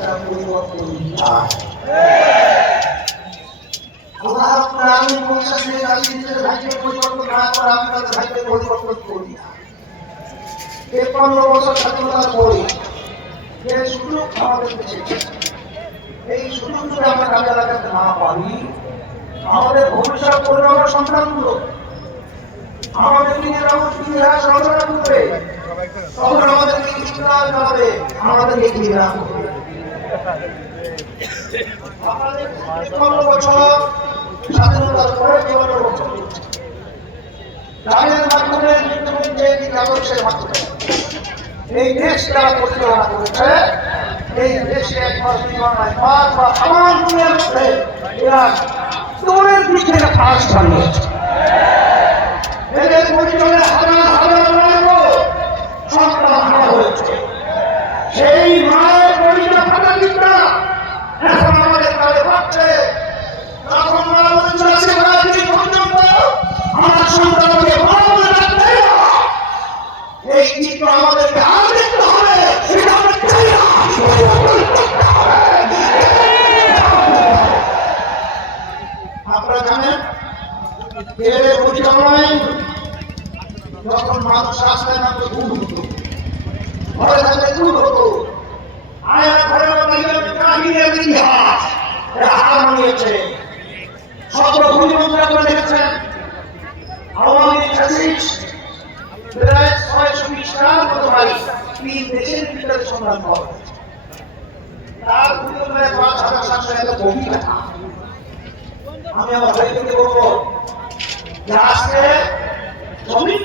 একটা পরিবর্তন চায়। আমি নিজের ভাগ্যের পরিবর্তন না করে আমি তাদের ভাগ্যের পরিবর্তন করি না। ৫৩ বছর স্বাধীনতার পরে যে সুযোগ আমাদের দেশে, এই সুযোগ যদি আমরা কাজে লাগাতে না পারি, আমাদের ভবিষ্যৎ পরিবারের সন্তানগুলো আমাদের নিজেরা ইতিহাস রচনা করবে, তখন আমাদেরকে ইসলাম জানাবে, আমাদেরকে ইসলাম করবে। আমাদের ৫৩ বছর স্বাধীনতার পরে ৫৪ বছর তাদের মাধ্যমে আদর্শের মাধ্যমে এই দেশ যারা পরিচালনা করেছে, এই দেশে একবার জীবনায় পাঁচ বা আমার দুনিয়ার মধ্যে এরা দৌড়ের দিক থেকে ফাঁস বানিয়েছে। এদের পরিচয়ে হাজার হাজার সন্তান হারা হয়েছে। সেই মায়ের পরিচয় ফাটা দিকটা এখন আমাদের কাছে পাচ্ছে। তখন মারা বলছে পর্যন্ত আমার সন্তানকে এই চিত্র আমাদেরকে আর দেখতে হবে। আপনারা জানেন এর পরিচালনায় যখন মানুষ রাস্তায় নামতে ভুল হতো, ঘরে থাকতে ভুল হতো, আয়না ঘরে কাহিনীর ইতিহাস হার মানিয়েছে। সতেরো ভূমিমন্ত্রা করে দেখেছেন আওয়ামী লীগ প্রায় ৬২০টার মতো বাড়ি ৩ দেশের ভিতরে সন্ধান পাওয়া গেছে। তার ভিতরে ৫,৭০০ এত কমই দেখা। আমি আমার ভাইকে বলবো যে আজকে জমিন